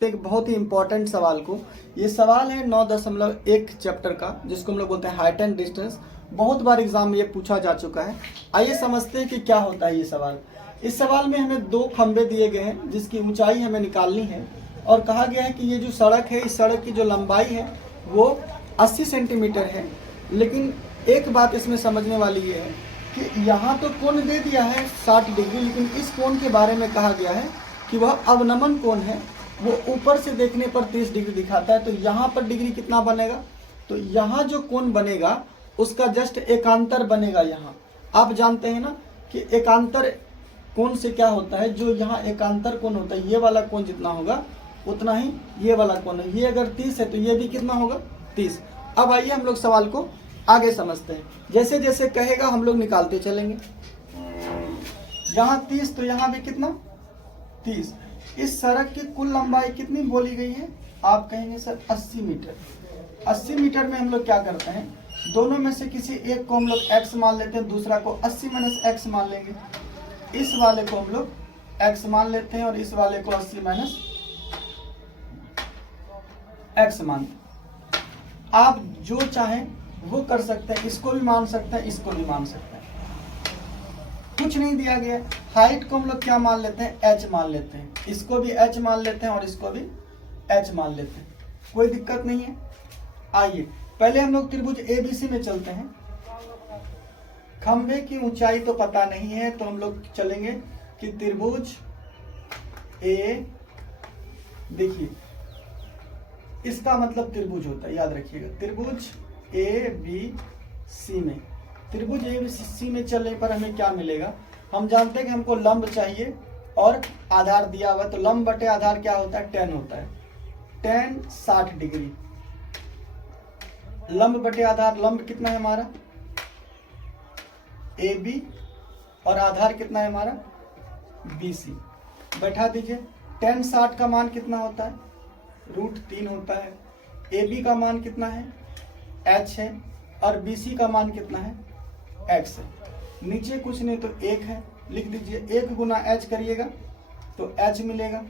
एक बहुत ही इंपॉर्टेंट सवाल को। ये सवाल है 9.1 चैप्टर का, जिसको हम लोग बोलते हैं हाइट एंड डिस्टेंस। बहुत बार एग्जाम में ये पूछा जा चुका है। आइए समझते हैं कि क्या होता है ये सवाल। इस सवाल में हमें दो खंबे दिए गए हैं जिसकी ऊंचाई हमें निकालनी है, और कहा गया है कि ये जो सड़क है, इस सड़क की जो लंबाई है वो 80 सेंटीमीटर है। लेकिन एक बात इसमें समझने वाली ये है कि यहाँ तो कोण दे दिया है 60 डिग्री, लेकिन इस कोण के बारे में कहा गया है कि वह अवनमन कोण है। वो ऊपर से देखने पर 30 डिग्री दिखाता है। तो यहाँ पर डिग्री कितना बनेगा? तो यहाँ जो कोण बनेगा उसका जस्ट एकांतर बनेगा। यहाँ आप जानते हैं ना कि एकांतर कोण से क्या होता है, जो यहाँ एकांतर कोण होता है, ये वाला कोण जितना होगा उतना ही ये वाला कोण है। ये अगर 30 है तो ये भी कितना होगा? 30। अब आइए हम लोग सवाल को आगे समझते हैं। जैसे जैसे कहेगा हम लोग निकालते चलेंगे। यहाँ 30 तो यहाँ भी कितना? 30। इस सड़क की कुल लंबाई कितनी बोली गई है? आप कहेंगे सर 80 मीटर। 80 मीटर में हम लोग क्या करते हैं, दोनों में से किसी एक को हम लोग x मान लेते हैं, दूसरा को 80 माइनस x मान लेंगे। इस वाले को हम लोग x मान लेते हैं और इस वाले को 80 माइनस x मानते हैं। आप जो चाहें वो कर सकते हैं, इसको भी मान सकते हैं, इसको भी मान सकते हैं। कुछ नहीं दिया गया। हाइट को हम लोग क्या मान लेते हैं? h मान लेते हैं। इसको भी h मान लेते हैं और इसको भी h मान लेते हैं। कोई दिक्कत नहीं है। आइए पहले हम लोग त्रिभुज ABC में चलते हैं। खंबे की ऊंचाई तो पता नहीं है, तो हम लोग चलेंगे कि त्रिभुज A, देखिए इसका मतलब त्रिभुज होता है, याद रखिएगा। त्रिभुज ABC में, त्रिभुज ABC में चलने पर हमें क्या मिलेगा? हम जानते हैं कि हमको लंब चाहिए और आधार दिया हुआ है, तो लंब बटे आधार क्या होता है? tan होता है। tan 60 degree. लंब बटे आधार, लंब कितना है हमारा? AB, और आधार कितना है हमारा? BC। बैठा दीजिए। tan 60 का मान कितना होता है? √3 होता है। AB का मान कितना है? h है। और BC का मान कितना है? x है। नीचे कुछ नहीं तो 1 है, लिख दीजिए। 1 गुना h करिएगा तो h मिलेगा।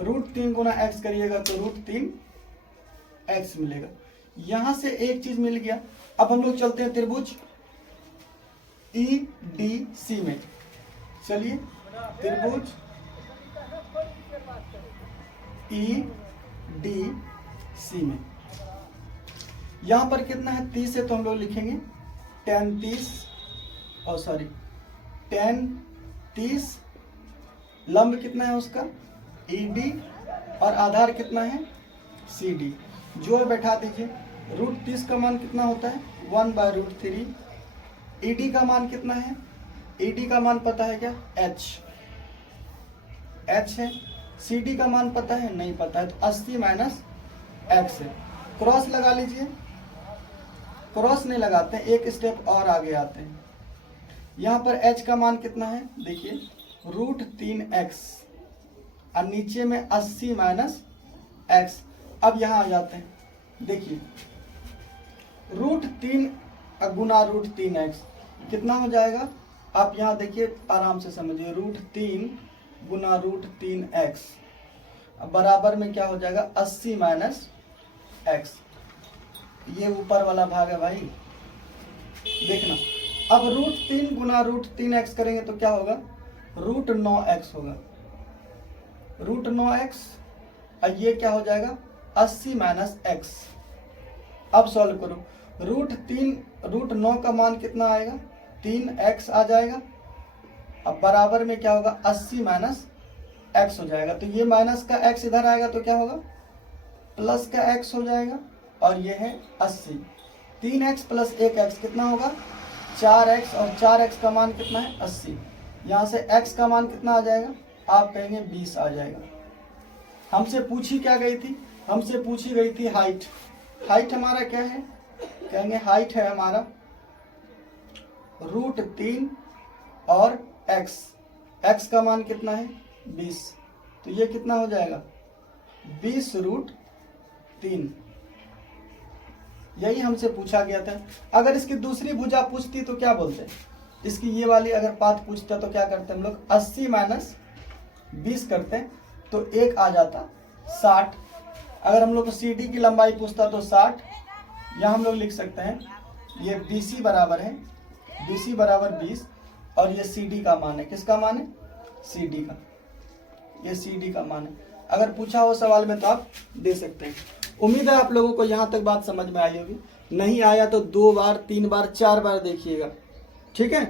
√3 गुना x करिएगा तो √3x मिलेगा। यहां से एक चीज मिल गया। अब हम लोग चलते हैं त्रिभुज EDC में। चलिए त्रिभुज EDC में यहां पर कितना है? 30 है, तो हम लोग लिखेंगे tan 30। लंब कितना है उसका? ED, और आधार कितना है? CD। जो बैठा दीजिए। √30 का मान कितना होता है? 1/√3। ED का मान कितना है? ED का मान पता है क्या? h है। CD का मान पता है? नहीं पता है, तो 80 माइनस x है। क्रॉस लगा लीजिए। क्रॉस नहीं लगाते, एक स्टेप और आगे आते हैं। यहाँ पर h का मान कितना है? देखिए √3x, और नीचे में 80 माइनस x। अब यहाँ आ जाते हैं। देखिए √3 गुना √3x कितना हो जाएगा? आप यहाँ देखिए, आराम से समझिए। √3 गुना √3x बराबर में क्या हो जाएगा? 80 माइनस x। ये ऊपर वाला भाग है भाई, देखना। अब √3 गुना √3x करेंगे तो क्या होगा? √9x होगा। √9x, और ये क्या हो जाएगा? 80 माइनस x। अब सॉल्व करो। √9 का मान कितना आएगा? 3x आ जाएगा। अब बराबर में क्या होगा? 80 माइनस x हो जाएगा। तो ये माइनस का x इधर आएगा तो क्या होगा? प्लस का x हो जाएगा, और ये है 80। 3x प्लस 1x कितना होगा? 4x, और 4x का मान कितना है? 80। यहाँ से x का मान कितना आ जाएगा? आप कहेंगे 20 आ जाएगा। हमसे पूछी क्या गई थी? हमसे पूछी गई थी हाइट। हाइट हमारा क्या है? कहेंगे हाइट है हमारा √3 और x का मान कितना है? 20। तो ये कितना हो जाएगा? 20√3। यही हमसे पूछा गया था। अगर इसकी दूसरी भुजा पूछती तो क्या बोलते? इसकी ये वाली अगर पाथ पूछता तो क्या करते हम लोग? 80 माइनस 20 करते तो 1 आ जाता 60। अगर हम लोग को सी डी की लंबाई पूछता तो 60। यहाँ हम लोग लिख सकते हैं ये बी सी बराबर है, बी सी बराबर 20 और ये सी डी का मान है। किसका मान है? सी डी का। ये सी डी का मान है। अगर पूछा हो सवाल में तो आप दे सकते हैं। उम्मीद है आप लोगों को यहाँ तक बात समझ में आई होगी। नहीं आया तो 2 बार 3 बार 4 बार देखिएगा, ठीक है।